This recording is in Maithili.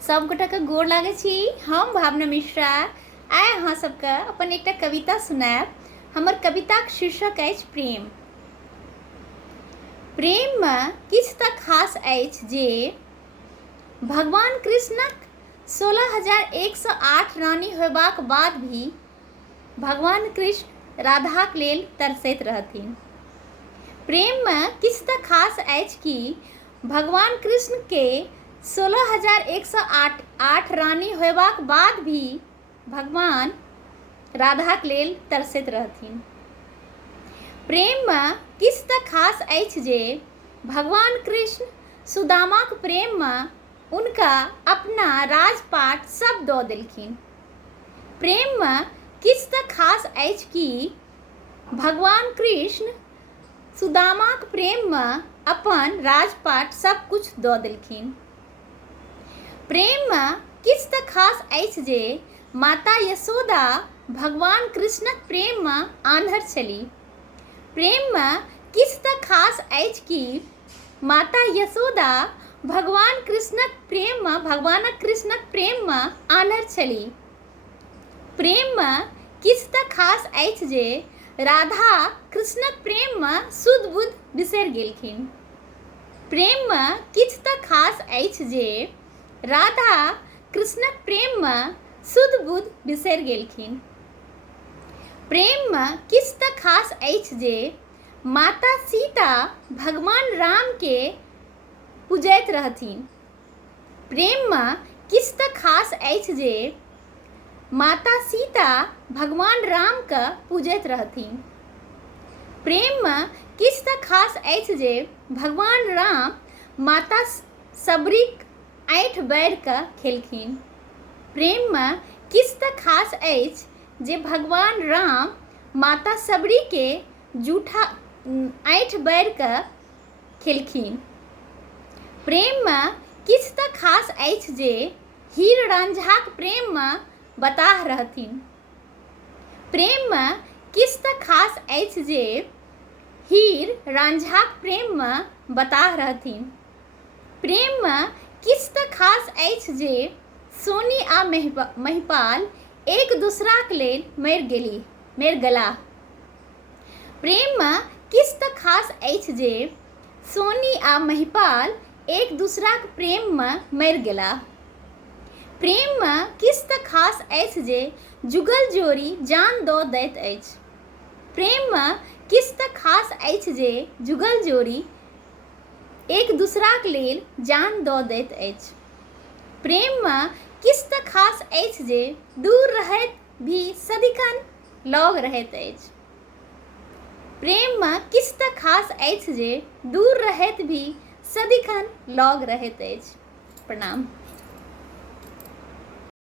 सब गोटाके गोर लागै छी। हम भावना मिश्रा आइ अहाँ सबके अपन एकटा कविता सुनाएब। हमर कविताक शीर्षक अछि प्रेम। प्रेममे किछु तऽ खास अछि जे भगवान कृष्णक 16,108 रानी होयबाक बाद भी भगवान कृष्ण राधाक लेल तरसैत रहथिन। प्रेममे किछु तऽ खास अछि कि भगवान कृष्णके 16,108 रानी होयबाक बाद भी भगवान राधाक लेल तरसैत रहथिन। प्रेममे किछु तऽ खास अछि जे भगवान कृष्ण सुदामाक प्रेममे हुनका अपना राजपाट सब दऽ देलखिन। प्रेममे किछु तऽ खास अछि कि भगवान कृष्ण सुदामाक प्रेममे अपन राजपाट सब कुछ दऽ देलखिन। प्रेममे किछु तऽ खास अछि जे माता यशोदा भगवान कृष्णक प्रेममे आन्हर छलीह। प्रेममे किछु तऽ खास अछि कि माता यशोदा भगवान कृष्णक प्रेममे आन्हर छलीह। प्रेममे किछु तऽ खास अछि जे राधा कृष्णक प्रेममे शुद्ध बुद्ध बिसरि गेलखिन। प्रेममे किछु तऽ खास अछि जे राधा कृष्णक प्रेममे शुद्ध बुद्ध बिसरि गेलखिन। प्रेममे किछु तऽ खास अछि जे माता सीता भगवान रामके पूजैत रहथिन। प्रेममे किछु तऽ खास अछि जे माता सीता भगवान रामके पूजैत रहथिन। प्रेममे किछु तऽ खास अछि जे भगवान राम माता सबरीक आँठि बारिकऽ खेलखिन। प्रेममे किछु तऽ खास अछि जे भगवान राम माता सबरीके जूठा आँठि बारिकऽ खेलखिन। प्रेममे किछु तऽ खास अछि जे हीर राँझाक प्रेममे बताह रहथिन। प्रेममे किछु तऽ खास अछि जे हीर राँझाक प्रेममे बताह रहथिन। प्रेममे किछु तऽ खास अछि जे सोनी आ महिपाल एक दोसराक लेल मरि गेलाह। प्रेममे किछु तऽ खास अछि जे सोनी आ महिपाल एक दोसराक प्रेममे मरि गेलाह। प्रेममे किछु तऽ खास अछि जे जुगल जोड़ी जान दऽ दैत अछि। प्रेममे किछु तऽ खास अछि जे जुगल जोड़ी एक दोसराक लेल जान दऽ दैत अछि। प्रेममे किछु तऽ खास अछि जे दूर रहैत भी सदिखन लग रहैत अछि। प्रेममे किछु तऽ खास अछि जे दूर रहैत भी सदिखन लग रहैत अछि। प्रणाम।